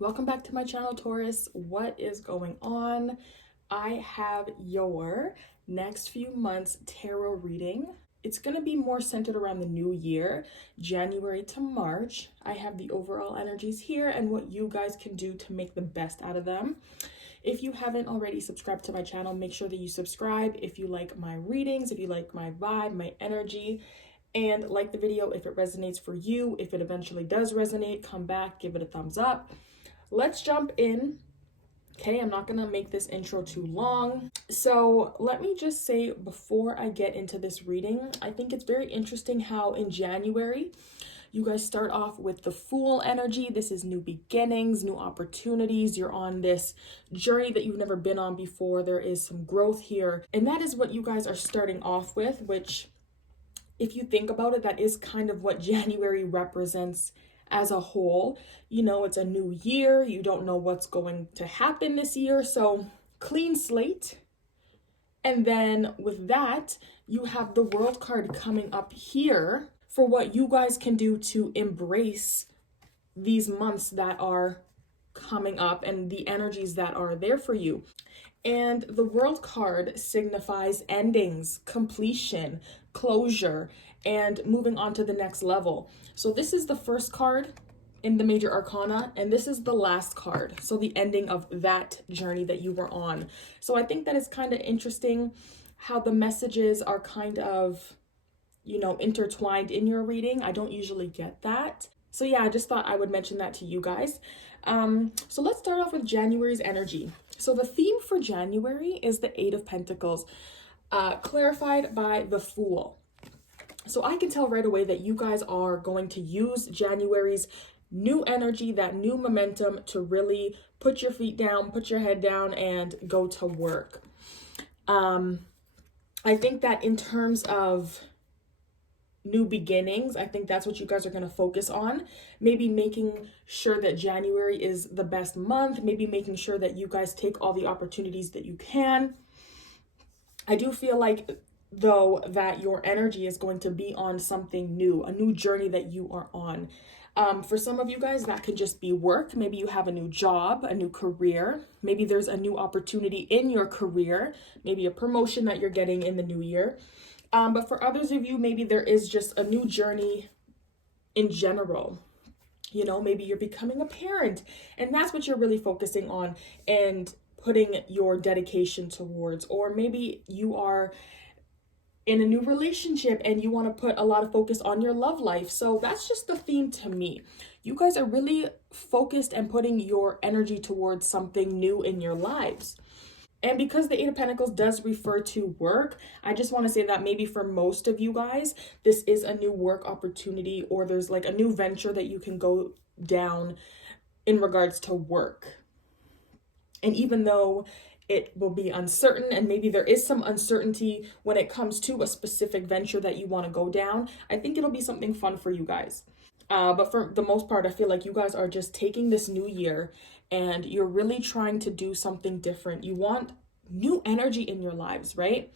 Welcome back to my channel, Taurus. What is going on? I have your next few months tarot reading. It's going to be more centered around the new year, January to March. I have the overall energies here and what you guys can do to make the best out of them. If you haven't already subscribed to my channel, make sure that you subscribe if you like my readings, if you like my vibe, my energy, and like the video if it resonates for you. If it eventually does resonate, come back, give it a thumbs up. Let's jump in. Okay, I'm not gonna make this intro too long. So let me just say before I get into this reading, I think it's very interesting how in January, you guys start off with the Fool energy. This is new beginnings, new opportunities. You're on this journey that you've never been on before. There is some growth here. And that is what you guys are starting off with, which if you think about it, that is kind of what January represents as a whole. You know, it's a new year. You don't know what's going to happen this year. So clean slate. And then with that, you have the World card coming up here for what you guys can do to embrace these months that are coming up and the energies that are there for you. And the World card signifies endings, completion, closure, and moving on to the next level. So this is the first card in the major arcana, and this is the last card. So the ending of that journey that you were on. So I think that is kind of interesting how the messages are kind of, you know, intertwined in your reading. I don't usually get that. So yeah, I just thought I would mention that to you guys. So let's start off with January's energy. So the theme for January is the Eight of Pentacles, clarified by the Fool. So I can tell right away that you guys are going to use January's new energy, that new momentum, to really put your feet down, put your head down, and go to work. I think that in terms of new beginnings, I think that's what you guys are going to focus on. Maybe making sure that January is the best month, maybe making sure that you guys take all the opportunities that you can. I do feel like, though, that your energy is going to be on something new, a new journey that you are on. For some of you guys, that could just be work. Maybe you have a new job, a new career. Maybe there's a new opportunity in your career, maybe a promotion that you're getting in the new year. But for others of you, maybe there is just a new journey in general. You know, maybe you're becoming a parent and that's what you're really focusing on and putting your dedication towards. Or maybe you are in a new relationship and you want to put a lot of focus on your love life. So that's just the theme to me. You guys are really focused and putting your energy towards something new in your lives. And because the Eight of Pentacles does refer to work, I just want to say that maybe for most of you guys, this is a new work opportunity, or there's like a new venture that you can go down in regards to work. And even though it will be uncertain, and maybe there is some uncertainty when it comes to a specific venture that you want to go down, I think it'll be something fun for you guys. But for the most part, I feel like you guys are just taking this new year and you're really trying to do something different. You want new energy in your lives, right?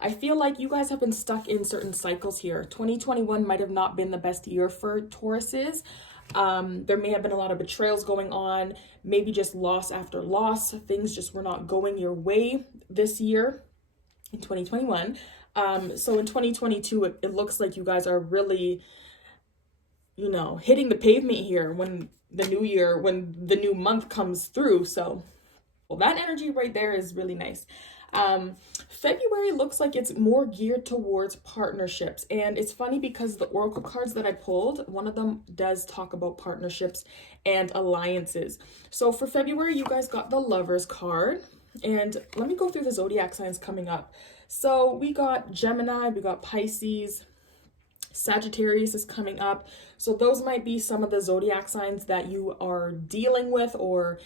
I feel like you guys have been stuck in certain cycles here. 2021 might have not been the best year for Tauruses. There may have been a lot of betrayals going on, maybe just loss after loss. Things just were not going your way this year in 2021. So in 2022, it looks like you guys are really, you know, hitting the pavement here when the new year, when the new month comes through. So, well, that energy right there is really nice. February looks like it's more geared towards partnerships. And it's funny because the oracle cards that I pulled, one of them does talk about partnerships and alliances. So for February, you guys got the Lovers card. And let me go through the zodiac signs coming up. So we got Gemini, we got Pisces, Sagittarius is coming up. So those might be some of the zodiac signs that you are dealing with or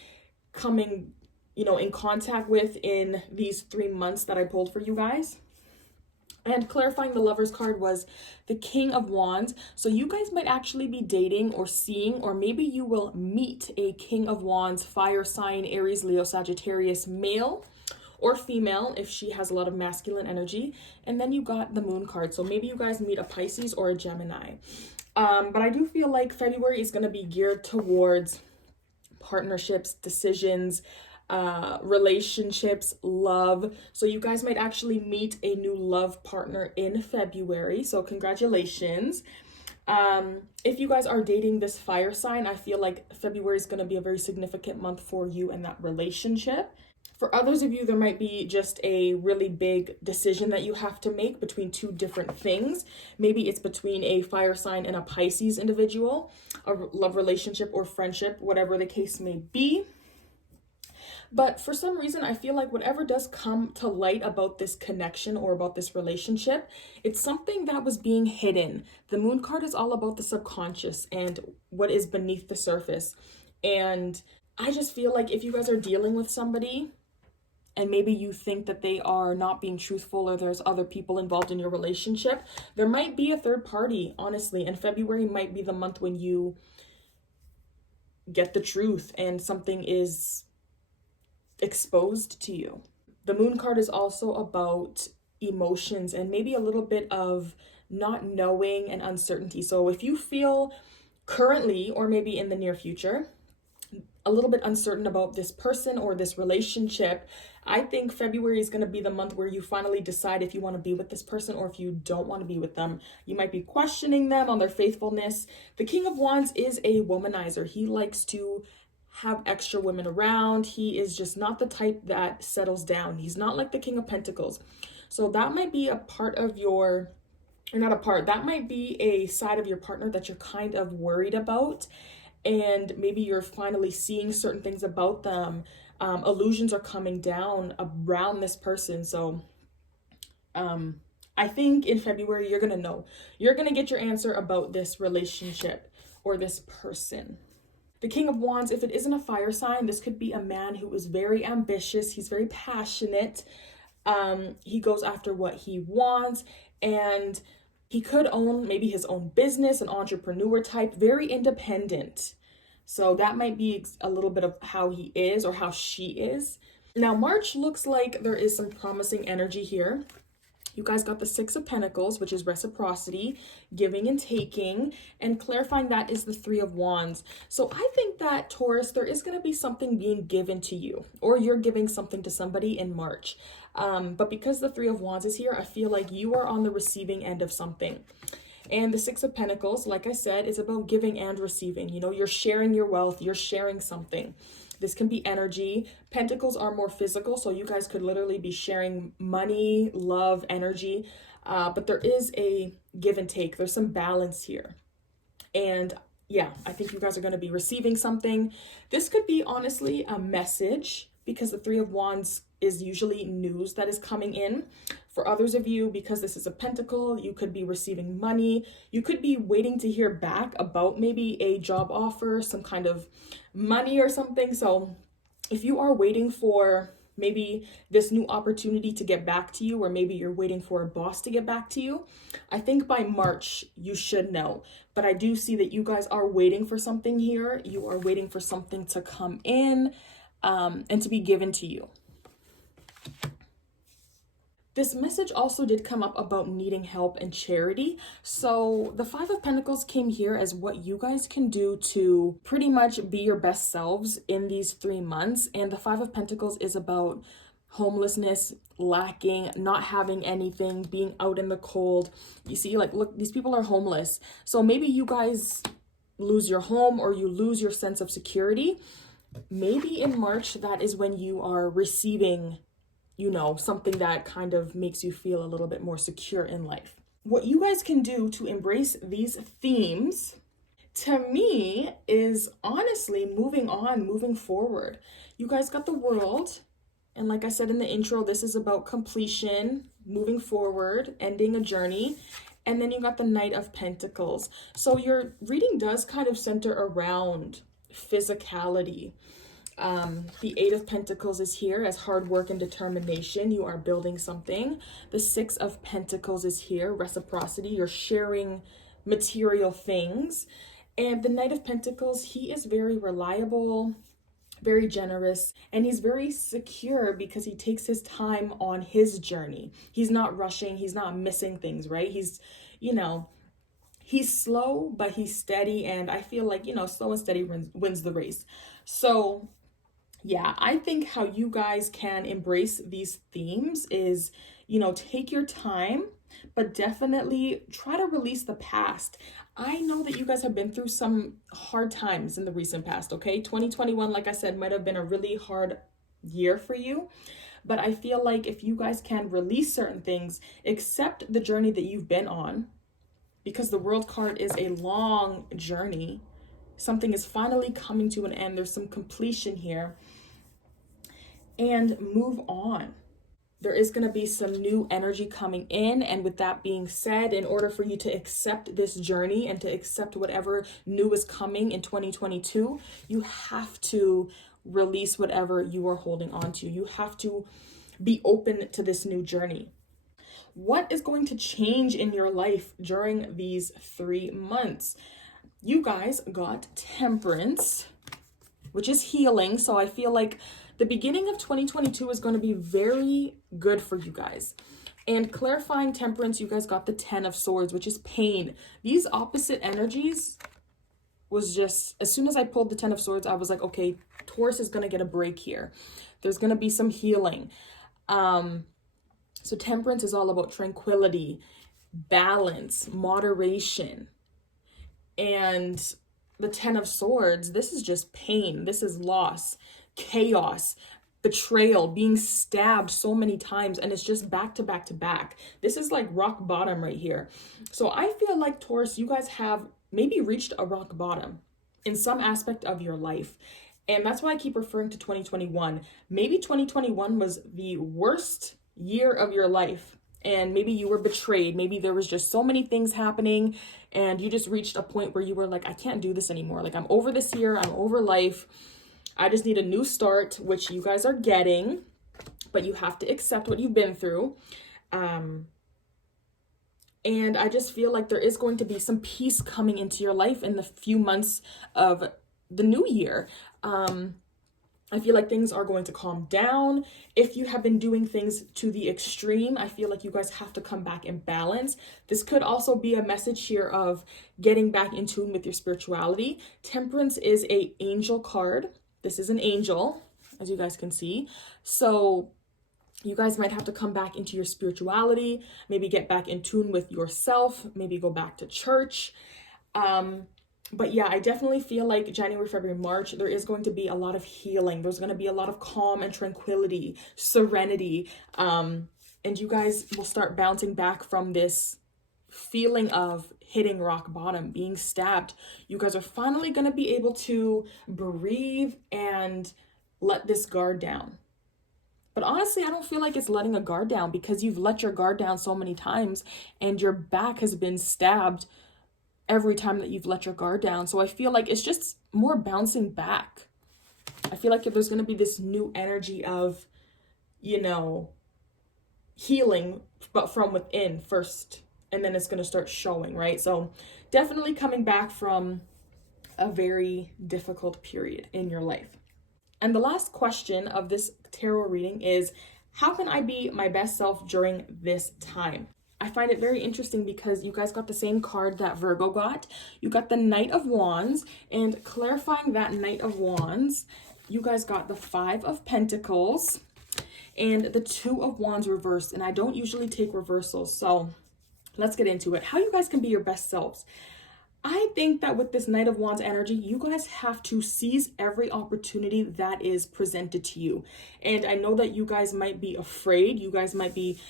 coming, you know, in contact with in these 3 months that I pulled for you guys. And clarifying the Lovers card was the King of Wands. So you guys might actually be dating or seeing, or maybe you will meet a King of Wands, fire sign, Aries, Leo, Sagittarius, male or female if she has a lot of masculine energy. And then you got the Moon card. So maybe you guys meet a Pisces or a Gemini. But I do feel like February is going to be geared towards partnerships, decisions, relationships, love. So you guys might actually meet a new love partner in February. So congratulations. If you guys are dating this fire sign, I feel like February is going to be a very significant month for you and that relationship. For others of you, there might be just a really big decision that you have to make between two different things. Maybe it's between a fire sign and a Pisces individual, a love relationship or friendship, whatever the case may be. But for some reason, I feel like whatever does come to light about this connection or about this relationship, it's something that was being hidden. The moon card is all about the subconscious and what is beneath the surface. And I just feel like if you guys are dealing with somebody and maybe you think that they are not being truthful or there's other people involved in your relationship, there might be a third party, honestly. And February might be the month when you get the truth and something is exposed to you. The moon card is also about emotions and maybe a little bit of not knowing and uncertainty. So if you feel currently or maybe in the near future a little bit uncertain about this person or this relationship, I think February is going to be the month where you finally decide if you want to be with this person or if you don't want to be with them. You might be questioning them on their faithfulness. The King of Wands is a womanizer. He likes to have extra women around. He is just not the type that settles down. He's not like the King of Pentacles. So that might be a part of your, or not a part, that might be a side of your partner that you're kind of worried about. And maybe you're finally seeing certain things about them. Illusions are coming down around this person. So I think in February, you're going to know. You're going to get your answer about this relationship or this person. The King of Wands, if it isn't a fire sign, this could be a man who is very ambitious. He's very passionate. He goes after what he wants, and he could own maybe his own business, an entrepreneur type, very independent. So that might be a little bit of how he is or how she is. Now, March looks like there is some promising energy here. You guys got the Six of Pentacles, which is reciprocity, giving and taking, and clarifying that is the Three of Wands. So I think that, Taurus, there is going to be something being given to you, or you're giving something to somebody in March. But because the Three of Wands is here, I feel like you are on the receiving end of something. And the Six of Pentacles, like I said, is about giving and receiving. You know, you're sharing your wealth, you're sharing something. This can be energy. Pentacles are more physical, so you guys could literally be sharing money, love, energy. But there is a give and take. There's some balance here. And yeah, I think you guys are going to be receiving something. This could be honestly a message, because the Three of Wands is usually news that is coming in. For others of you, because this is a pentacle, you could be receiving money. You could be waiting to hear back about maybe a job offer, some kind of money or something. So if you are waiting for maybe this new opportunity to get back to you, or maybe you're waiting for a boss to get back to you, I think by March you should know. But I do see that you guys are waiting for something here. You are waiting for something to come in and to be given to you. This message also did come up about needing help and charity. So the Five of Pentacles came here as what you guys can do to pretty much be your best selves in these 3 months. And the Five of Pentacles is about homelessness, lacking, not having anything, being out in the cold. You see, like, look, these people are homeless. So maybe you guys lose your home or you lose your sense of security. Maybe in March, that is when you are receiving, you know, something that kind of makes you feel a little bit more secure in life. What you guys can do to embrace these themes, to me, is honestly moving on, moving forward. You guys got the World. And like I said in the intro, this is about completion, moving forward, ending a journey. And then you got the Knight of Pentacles. So your reading does kind of center around physicality. The Eight of Pentacles is here as hard work and determination. You are building something. The Six of Pentacles is here, reciprocity. You're sharing material things. And the Knight of Pentacles, he is very reliable, very generous, and he's very secure because he takes his time on his journey. He's not rushing. He's not missing things, right? He's, you know, He's slow, but he's steady. And I feel like, slow and steady wins the race. So yeah, I think how you guys can embrace these themes is, take your time, but definitely try to release the past. I know that you guys have been through some hard times in the recent past, okay? 2021, like I said, might have been a really hard year for you. But I feel like if you guys can release certain things, accept the journey that you've been on, because the world card is a long journey. Something is finally coming to an end. There's some completion here. And move on. There is going to be some new energy coming in. And with that being said, in order for you to accept this journey and to accept whatever new is coming in 2022, you have to release whatever you are holding on to. You have to be open to this new journey. What is going to change in your life during these 3 months? You guys got Temperance, which is healing. So I feel like the beginning of 2022 is going to be very good for you guys. And clarifying Temperance, you guys got the 10 of Swords, which is pain. These opposite energies was just, as soon as I pulled the 10 of Swords, I was like, okay, Taurus is going to get a break here. There's going to be some healing. So Temperance is all about tranquility, balance, moderation. And the 10 of Swords, this is just pain. This is loss, chaos, betrayal, being stabbed so many times. And it's just back to back to back. This is like rock bottom right here. So I feel like, Taurus, you guys have maybe reached a rock bottom in some aspect of your life. And that's why I keep referring to 2021. Maybe 2021 was the worst year of your life. And maybe you were betrayed. Maybe there was just so many things happening and you just reached a point where you were like, I can't do this anymore. Like, I'm over this year. I'm over life. I just need a new start, which you guys are getting, but you have to accept what you've been through. And I just feel like there is going to be some peace coming into your life in the few months of the new year. I feel like things are going to calm down. If you have been doing things to the extreme, I feel like you guys have to come back in balance. This could also be a message here of getting back in tune with your spirituality. Temperance is an angel card. This is an angel, as you guys can see. So you guys might have to come back into your spirituality, maybe get back in tune with yourself, maybe go back to church. But yeah, I definitely feel like January, February, March, there is going to be a lot of healing. There's going to be a lot of calm and tranquility, serenity. And you guys will start bouncing back from this feeling of hitting rock bottom, being stabbed. You guys are finally going to be able to breathe and let this guard down. But honestly, I don't feel like it's letting a guard down, because you've let your guard down so many times and your back has been stabbed every time that you've let your guard down. So I feel like it's just more bouncing back. I feel like if there's going to be this new energy of, healing, but from within first, and then it's going to start showing, right? So definitely coming back from a very difficult period in your life. And the last question of this tarot reading is, how can I be my best self during this time? I find it very interesting because you guys got the same card that Virgo got. You got the Knight of Wands, and clarifying that Knight of Wands, you guys got the 5 of Pentacles and the 2 of Wands reversed. And I don't usually take reversals, so let's get into it. How you guys can be your best selves. I think that with this Knight of Wands energy, you guys have to seize every opportunity that is presented to you. And I know that you guys might be afraid. You guys might be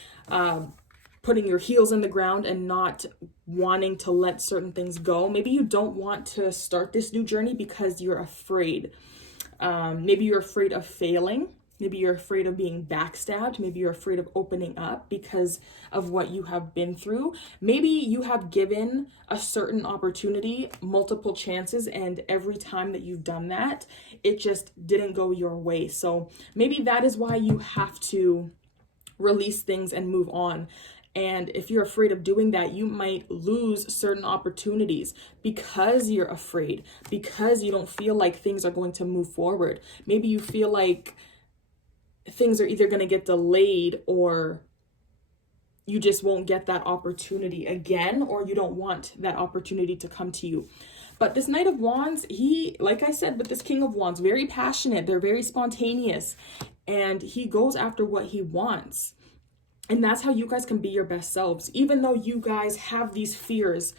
putting your heels in the ground and not wanting to let certain things go. Maybe you don't want to start this new journey because you're afraid. Maybe you're afraid of failing. Maybe you're afraid of being backstabbed. Maybe you're afraid of opening up because of what you have been through. Maybe you have given a certain opportunity multiple chances, and every time that you've done that, it just didn't go your way. So maybe that is why you have to release things and move on. And if you're afraid of doing that, you might lose certain opportunities because you're afraid, because you don't feel like things are going to move forward. Maybe you feel like things are either going to get delayed or you just won't get that opportunity again, or you don't want that opportunity to come to you. But this Knight of Wands, he, like I said, with this King of Wands, very passionate, they're very spontaneous, and he goes after what he wants. And that's how you guys can be your best selves. Even though you guys have these fears,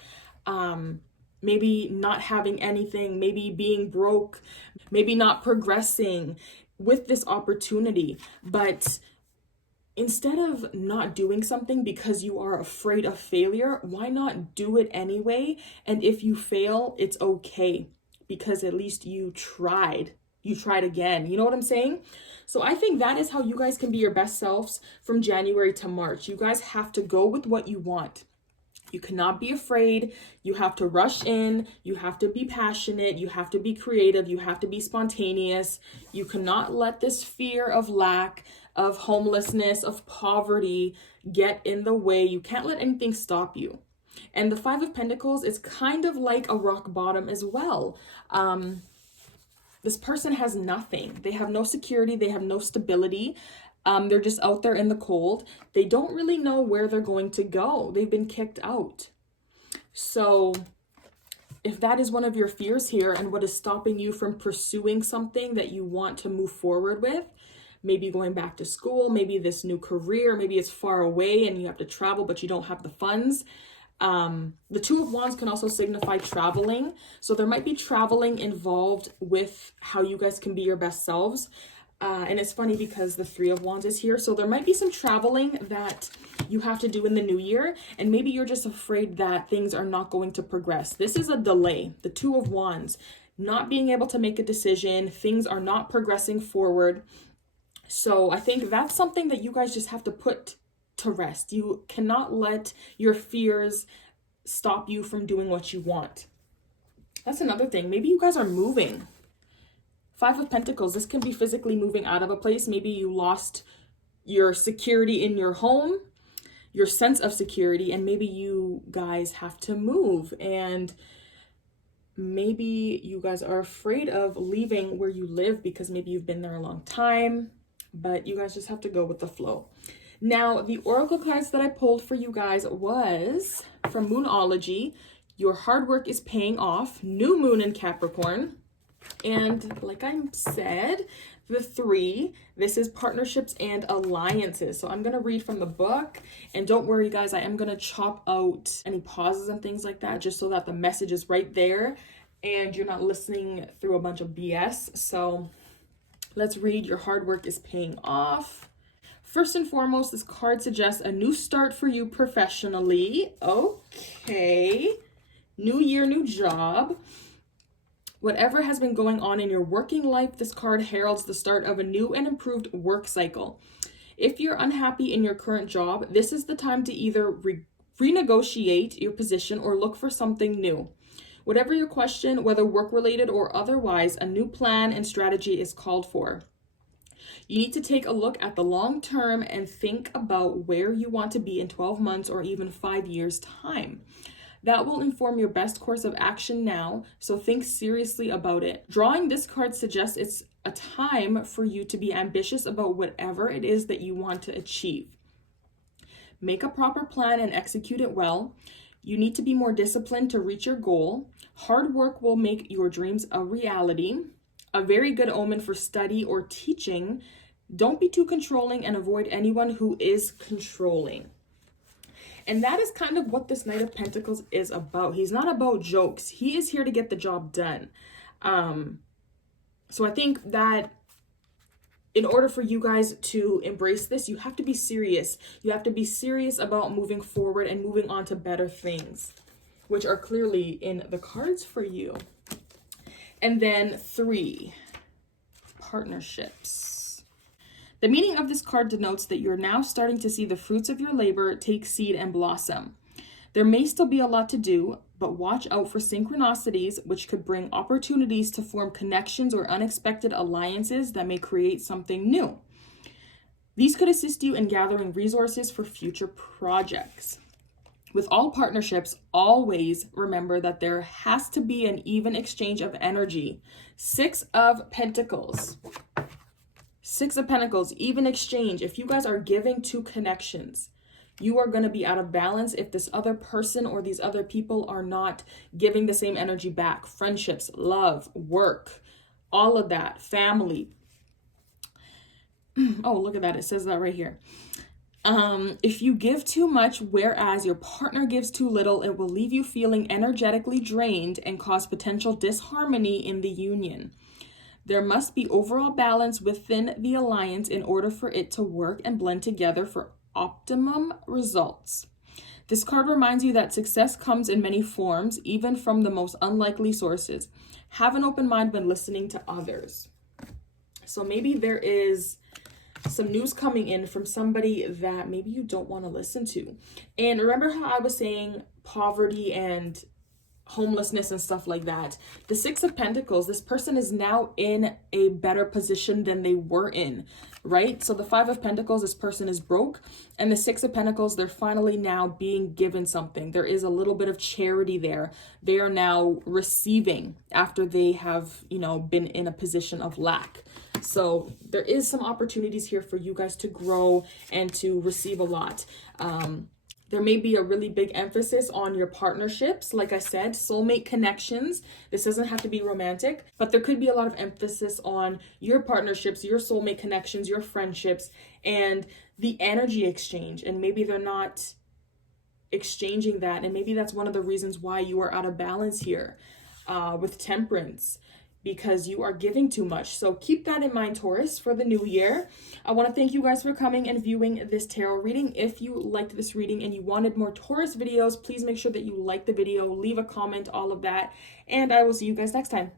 maybe not having anything, maybe being broke, maybe not progressing with this opportunity. But instead of not doing something because you are afraid of failure, why not do it anyway? And if you fail, it's okay, because at least you tried. You tried again. You know what I'm saying? So I think that is how you guys can be your best selves from January to March. You guys have to go with what you want. You cannot be afraid. You have to rush in. You have to be passionate. You have to be creative. You have to be spontaneous. You cannot let this fear of lack, of homelessness, of poverty get in the way. You can't let anything stop you. And the Five of Pentacles is kind of like a rock bottom as well. This person has nothing. They have no security. They have no stability. They're just out there in the cold. They don't really know where they're going to go. They've been kicked out. So if that is one of your fears here and what is stopping you from pursuing something that you want to move forward with, maybe going back to school, maybe this new career, maybe it's far away and you have to travel, but you don't have the funds. The Two of Wands can also signify traveling. So there might be traveling involved with how you guys can be your best selves. And it's funny because the Three of Wands is here. So there might be some traveling that you have to do in the new year. And maybe you're just afraid that things are not going to progress. This is a delay. The Two of Wands, not being able to make a decision. Things are not progressing forward. So I think that's something that you guys just have to put to rest. You cannot let your fears stop you from doing what you want. That's another thing. Maybe you guys are moving. Five of Pentacles, this can be physically moving out of a place. Maybe you lost your security in your home, your sense of security, and maybe you guys have to move. And maybe you guys are afraid of leaving where you live because maybe you've been there a long time, but you guys just have to go with the flow. Now, the oracle cards that I pulled for you guys was from Moonology. Your hard work is paying off. New moon in Capricorn. And like I said, the 3, this is partnerships and alliances. So I'm going to read from the book. And don't worry, guys, I am going to chop out any pauses and things like that just so that the message is right there and you're not listening through a bunch of BS. So let's read. Your hard work is paying off. First and foremost, this card suggests a new start for you professionally. Okay. New year, new job. Whatever has been going on in your working life, this card heralds the start of a new and improved work cycle. If you're unhappy in your current job, this is the time to either renegotiate your position or look for something new. Whatever your question, whether work-related or otherwise, a new plan and strategy is called for. You need to take a look at the long term and think about where you want to be in 12 months or even 5 years' time. That will inform your best course of action now, so think seriously about it. Drawing this card suggests it's a time for you to be ambitious about whatever it is that you want to achieve. Make a proper plan and execute it well. You need to be more disciplined to reach your goal. Hard work will make your dreams a reality. A very good omen for study or teaching. Don't be too controlling and avoid anyone who is controlling. And that is kind of what this Knight of Pentacles is about. He's not about jokes. He is here to get the job done. So I think that in order for you guys to embrace this, you have to be serious. You have to be serious about moving forward and moving on to better things, which are clearly in the cards for you. And then 3, partnerships. The meaning of this card denotes that you're now starting to see the fruits of your labor take seed and blossom. There may still be a lot to do, but watch out for synchronicities, which could bring opportunities to form connections or unexpected alliances that may create something new. These could assist you in gathering resources for future projects. With all partnerships, always remember that there has to be an even exchange of energy. 6 of Pentacles. 6 of Pentacles, even exchange. If you guys are giving to connections, You are going to be out of balance if this other person or these other people are not giving the same energy back. Friendships, love, work, all of that, family. Oh, look at that. It says that right here. If you give too much, whereas your partner gives too little, it will leave you feeling energetically drained and cause potential disharmony in the union. There must be overall balance within the alliance in order for it to work and blend together for optimum results. This card reminds you that success comes in many forms, even from the most unlikely sources. Have an open mind when listening to others. So maybe there is some news coming in from somebody that maybe you don't want to listen to. And remember how I was saying poverty and homelessness and stuff like that? The Six of Pentacles, this person is now in a better position than they were in, right? So the Five of Pentacles, this person is broke, and the Six of Pentacles, they're finally now being given something. There is a little bit of charity there. They are now receiving after they have, been in a position of lack. So there is some opportunities here for you guys to grow and to receive a lot. There may be a really big emphasis on your partnerships. Like I said, soulmate connections. This doesn't have to be romantic, but there could be a lot of emphasis on your partnerships, your soulmate connections, your friendships, and the energy exchange. And maybe they're not exchanging that. And maybe that's one of the reasons why you are out of balance here with Temperance, because you are giving too much. So keep that in mind, Taurus, for the new year. I want to thank you guys for coming and viewing this tarot reading. If you liked this reading and you wanted more Taurus videos, please make sure that you like the video, leave a comment, all of that, and I will see you guys next time.